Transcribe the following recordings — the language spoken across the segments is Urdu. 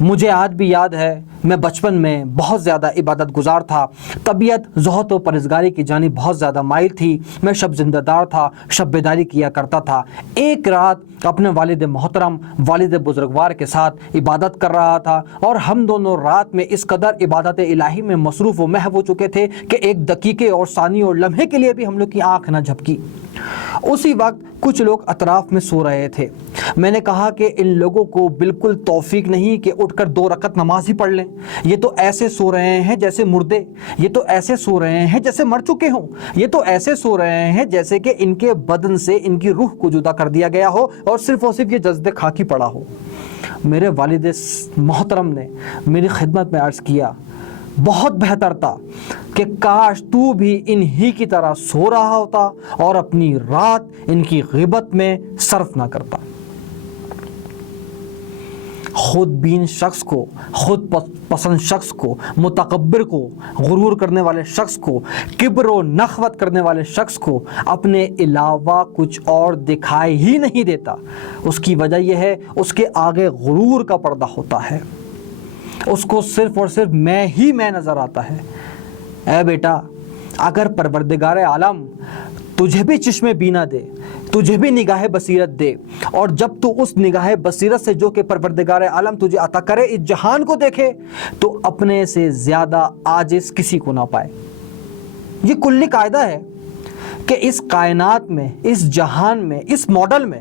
مجھے آج بھی یاد ہے میں بچپن میں بہت زیادہ عبادت گزار تھا، طبیعت زہد و پرہیزگاری کی جانب بہت زیادہ مائل تھی۔ میں شب زندہ دار تھا، شب بیداری کیا کرتا تھا۔ ایک رات اپنے والد محترم، والد بزرگوار کے ساتھ عبادت کر رہا تھا، اور ہم دونوں رات میں اس قدر عبادت الہی میں مصروف و محو ہو چکے تھے کہ ایک دقیقے اور ثانیے اور لمحے کے لیے بھی ہم لوگ کی آنکھ نہ جھپکی۔ اسی وقت کچھ لوگ اطراف میں سو رہے تھے۔ میں نے کہا کہ ان لوگوں کو بالکل توفیق نہیں کہ اٹھ کر 2 رکعت نماز ہی پڑھ لیں، یہ تو ایسے سو رہے ہیں جیسے مردے، یہ تو ایسے سو رہے ہیں جیسے مر چکے ہوں، یہ تو ایسے سو رہے ہیں جیسے کہ ان کے بدن سے ان کی روح کو جدا کر دیا گیا ہو اور صرف یہ جسد خاکی پڑا ہو۔ میرے والد محترم نے میری خدمت میں عرض کیا، بہت بہتر تھا کہ کاش تو بھی انہی کی طرح سو رہا ہوتا اور اپنی رات ان کی غیبت میں صرف نہ کرتا۔ خود بین شخص کو، خود پسند شخص کو، متکبر کو، غرور کرنے والے شخص کو، کبر و نخوت کرنے والے شخص کو اپنے علاوہ کچھ اور دکھائی ہی نہیں دیتا۔ اس کی وجہ یہ ہے اس کے آگے غرور کا پردہ ہوتا ہے، اس کو صرف اور صرف میں ہی میں نظر آتا ہے۔ اے بیٹا، اگر پروردگار عالم تجھے بھی چشم بینا دے، تجھے بھی نگاہ بصیرت دے، اور جب تو اس نگاہ بصیرت سے جو کہ پروردگار عالم تجھے عطا کرے اس جہان کو دیکھے، تو اپنے سے زیادہ عاجز کسی کو نہ پائے۔ یہ کلی قاعدہ ہے کہ اس کائنات میں، اس جہان میں، اس ماڈل میں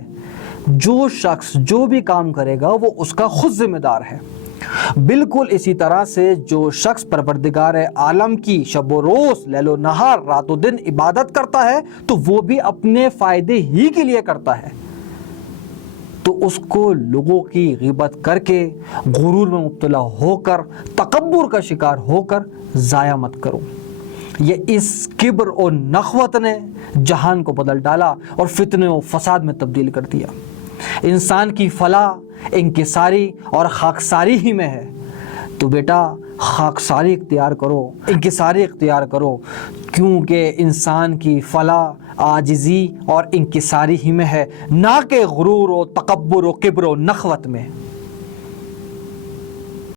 جو شخص جو بھی کام کرے گا وہ اس کا خود ذمہ دار ہے۔ بالکل اسی طرح سے جو شخص پروردگار عالم کی شب و روز، لیل و نہار، رات و دن عبادت کرتا ہے تو وہ بھی اپنے فائدے ہی کے لیے کرتا ہے، تو اس کو لوگوں کی غیبت کر کے، غرور میں مبتلا ہو کر، تکبر کا شکار ہو کر ضائع مت کرو۔ یہ اس کبر اور نخوت نے جہان کو بدل ڈالا اور فتنے و فساد میں تبدیل کر دیا۔ انسان کی فلاح انکساری اور خاکساری ہی میں ہے، تو بیٹا خاکساری اختیار کرو، انکساری اختیار کرو، کیونکہ انسان کی فلاح عاجزی اور انکساری ہی میں ہے، نہ کہ غرور و تکبر و کبر و نخوت میں۔